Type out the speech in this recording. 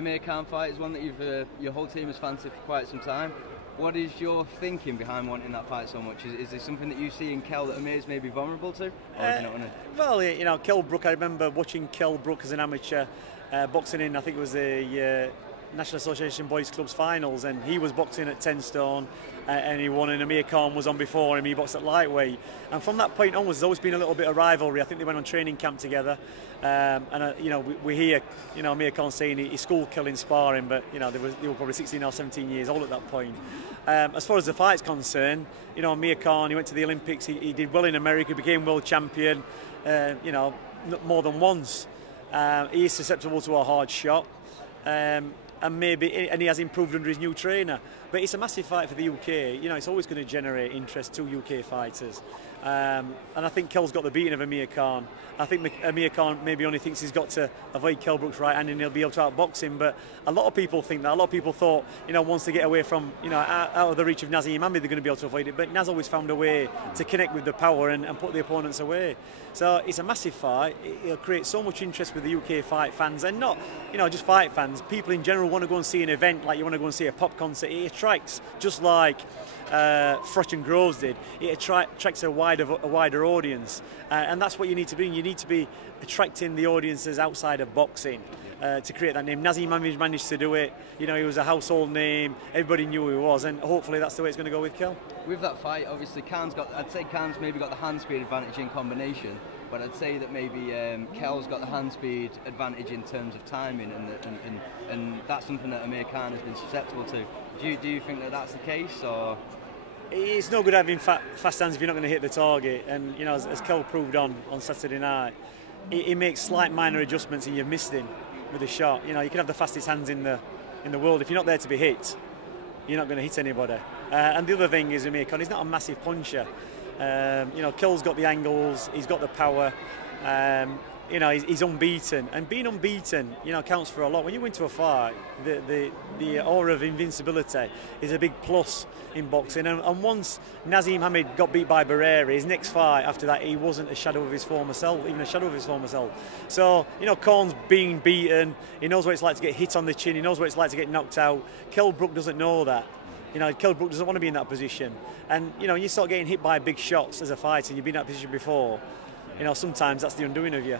Amir Khan fight is one that your whole team has fancied for quite some time. What is your thinking behind wanting that fight so much? Is there something that you see in Kell that Amir's maybe vulnerable to? Or do you not want to... Well, you know, Kell Brook, I remember watching Kell Brook as an amateur boxing in, I think it was the National Association Boys Clubs finals, and he was boxing at 10 stone and he won, and Amir Khan was on before him, he boxed at lightweight. And from that point onwards, there's always been a little bit of rivalry. I think they went on training camp together, and you know, we hear, you know, Amir Khan saying he schooled Kell in sparring, but you know, they were probably 16 or 17 years old at that point. As far as the fight's concerned, you know, Amir Khan, he went to the Olympics, he did well in America, became world champion, you know, more than once. He is susceptible to a hard shot. And he has improved under his new trainer. But it's a massive fight for the UK. You know, it's always going to generate interest to UK fighters. And I think Kell's got the beating of Amir Khan. I think Amir Khan maybe only thinks he's got to avoid Kell Brook's right hand and he'll be able to outbox him. But a lot of people think that. A lot of people thought, you know, once they get away from, you know, out of the reach of Nazim Imambi, they're going to be able to avoid it. But Naz always found a way to connect with the power and put the opponents away. So it's a massive fight. It'll create so much interest with the UK fight fans, and not, you know, just fight fans. People in general want to go and see an event, like you want to go and see a pop concert. It attracts, just like Froch and Groves did, it attracts a wider audience, and that's what you need to be. You need to be attracting the audiences outside of boxing to create that name. Nazim Imambi managed to do it. You know, he was a household name. Everybody knew who he was, and hopefully that's the way it's going to go with Kell. With that fight, obviously, I'd say Khan's maybe got the hand speed advantage in combination, but I'd say that maybe Kell's got the hand speed advantage in terms of timing, and that's something that Amir Khan has been susceptible to. Do you think that that's the case, or...? It's no good having fast hands if you're not going to hit the target, and you know, as Kell proved on Saturday night, he makes slight minor adjustments and you've missed him with a shot. You know, you can have the fastest hands in the world, if you're not there to be hit, you're not going to hit anybody. And the other thing is, Amir Khan, he's not a massive puncher. You know, Kell's got the angles, he's got the power. You know, he's unbeaten, and being unbeaten, you know, counts for a lot. When you win to a fight, the aura of invincibility is a big plus in boxing. And once Nazim Hamid got beat by Barrera, his next fight after that, he wasn't a shadow of his former self, even a shadow of his former self. So, you know, Khan's being beaten, he knows what it's like to get hit on the chin, he knows what it's like to get knocked out. Kell Brook doesn't know that. You know, Kell Brook doesn't want to be in that position. And, you know, you start getting hit by big shots as a fighter, and you've been in that position before, you know, sometimes that's the undoing of you.